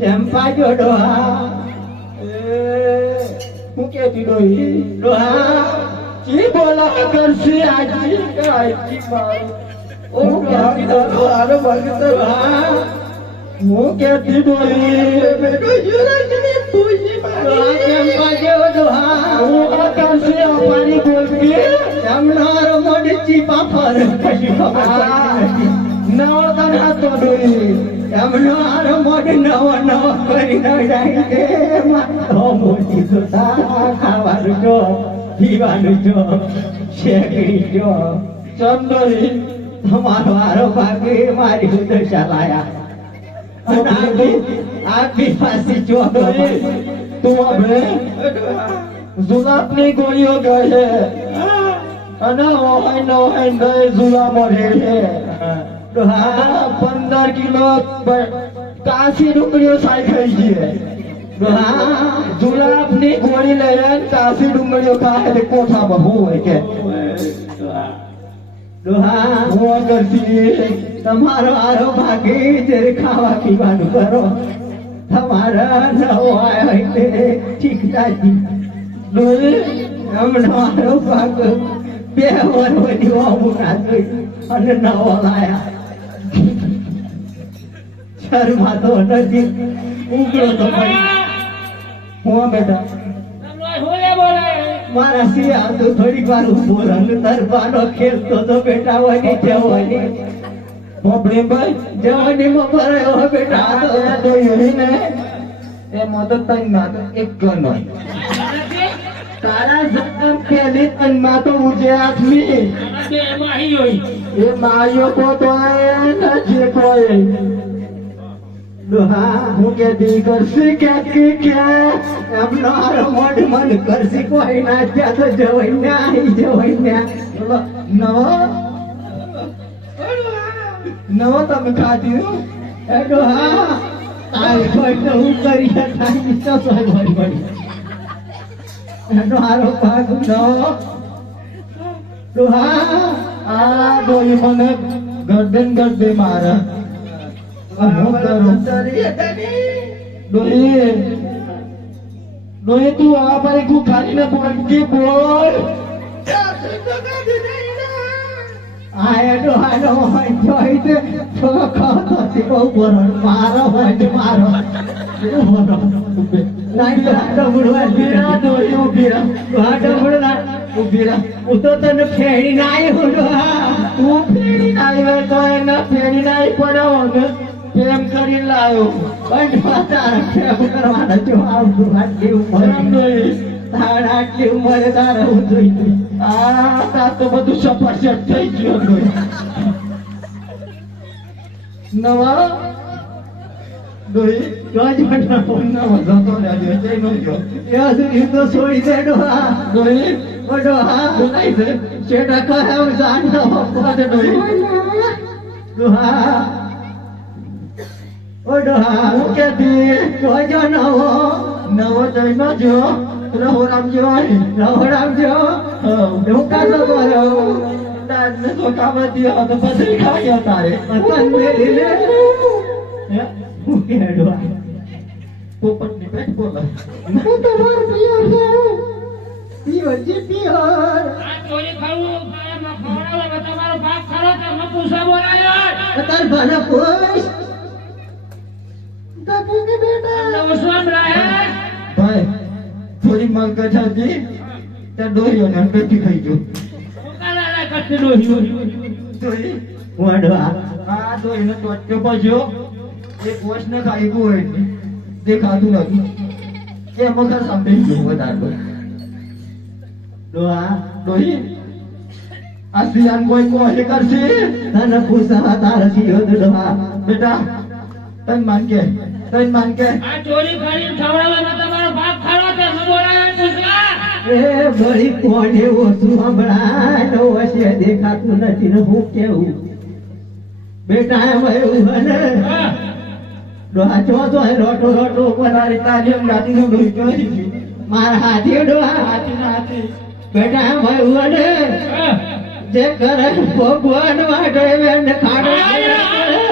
ચંપા જો ડોહા હું કેતી ડોહી ડોહા કી બોલા કરશી આજી કાઈ મારું ઓ કેતી ડોહારો ભગત ડોહા હું કેતી ડોહી બેટો યુરાજની પૂજી મારી ચંપા જો ડોહા હું કરશી અપારી બોલતી જમનાર મોડી ચીપા પર કશી ખબર નવતન હતો ડોહી એમનો આરો મોઢ નવો નવો કરી જાય કે મારો મોટી સુતા ખાવાનું જો પીવાનું જો શેકડી જો ચંદોરી તમારો આરો ભાગે મારી ઉદશા લાયા આગી ફાંસી ચોડોરી તું હવે જુલાબની ગોળીઓ ગયે અને ઓહાઈ નો ઓહાઈ ગયે જુલાબો રહે છે 15 કિલો કાશી ડુંગળીઓ સાયકલ છે જુલાબની ગોળી લઈને કાશી ડુંગળીઓ ખાય એટલે કોઠામાં હોય કે હું કરતી તમારો આરો ભાગી જયારે ખાવા પીવાનું કરો તમારા નવો આવ્યો એટલે ઠીક થાય એમનો આરો ભાગ 2 વર્ષની વાવું ના જોઈ અને નવો લાયા શર્માતો નથી ઉગડો તો હું બેટા મારા સિયા તો થોડીક વાર ઉભો રંગ તરવાનો ખેલતો તો બેટા વની જવાની બોબડે ભાઈ જવાની માં ભરાયો બેટા તો યોની ને એ મદદ તઈ માં તો એક ગનો તારા જન્મ ખેલી તઈ માં તો ઉજે આઠમી એ માયો કો તો ન જે કોઈ હું કે દી કરશી કે એમનો આરો મોઢ મન કરશી કોઈ ના ત્યાં તો જવાય ના આવી જવાય ના નવો તમે ખાધી એ ડોહા તારી કોઈ તો હું કરી તારી તો સોય ભરી એનો આરો ભાગ નવો ડોહા આ ડોહી મને ગરદન મારા હું કરું ડોહી ડોહી તું આ પારી ગુખારીને બોલતી બોલ આય ડોહાનો હોય જોઈ તે છોકરો તો તેવો બરોડ મારો હોય તો મારો નાઈ તો બુડવા ઉભીરા ડોહી ઉભીરા ડોહાડો બુડવા ઉભીરા હું તો તને ફેરી નાઈ હું ડોહા તું ફેરી નાઈ હોય તો એને ફેરી નાઈ પડાવો ને પ્રેમ કરીને લાવ્યો પણ તારા પ્રેમ કરવાનો જો આવતું આટલી ઉંમર શરમ ડોહી તારા આટલી ઉંમરે તારે હું જોઈ આ તાર તો બધું સફરજન થઈ ગયું ડોહી નવા ડોહી જોજો નવા જતો રહેજો જઈ નો જો ત્યાં સુધી તો છોડી દે ડોહા ડોહી ઓ ડોહા બોલાય છે શેઠા કહે જાણનો પોતે ડોહી ડોહા ઓ ડોહા હું કહેતી જોજો નવો નવો જઈ નો જો રહો રામજો રહોડાવજો હું કાઢો કર્યો દાદને તો કામ દિયો તો પછી ખાઈ ગયા તારે પતંગ મેલી લે હે હું કે ડોહા પોપટની પેટ બોલે હું તો માર પિયર છે પિયર છે પિયર આ ચોરી ખાવું કાયમ ખવડાવે તમારો બાપ ખરો તો ન પૂછો બોલાયો તાર ભાના પૂછ તાપુ કે બેટા તમને ઓછું રહે ભાઈ થોડી મગજ હતી ત્યાં ડોહીઓને પેટી ખાઈ ગયો ઉકાળા કરતી ડોહ્યું ડોહી હું ડોહા આ ડોહીને ટોટ્યો પછ્યો એક વર્ષને ખાઈ ગયું હોય ને દેખાતું નથી એ મગર સાંભળી ગયું વધારે ડોહા ડોહી આ સિયાન કોઈ કોહે કરશે તને પૂછા તારા સિયો ડોહા બેટા તન માન કે આ ચોરી કરીને ખવડાવે તમારો બાપ ખરો તો ન બોલાયો પૂછવા એ ભરી કોને ઓછું હમણાં વશે દેખાતું નથી ને હું કેવું બેટા એમ એવું ને ડોહા ચો તો રોટો રોટો તારી તારી એમ રાતીનો ડોહી ચોરી ગયું મારા હાથી ડોહા હાથીના હાથી બેટા એમ એવું ને જે કરે ભગવાન માટે વેણ ખાડો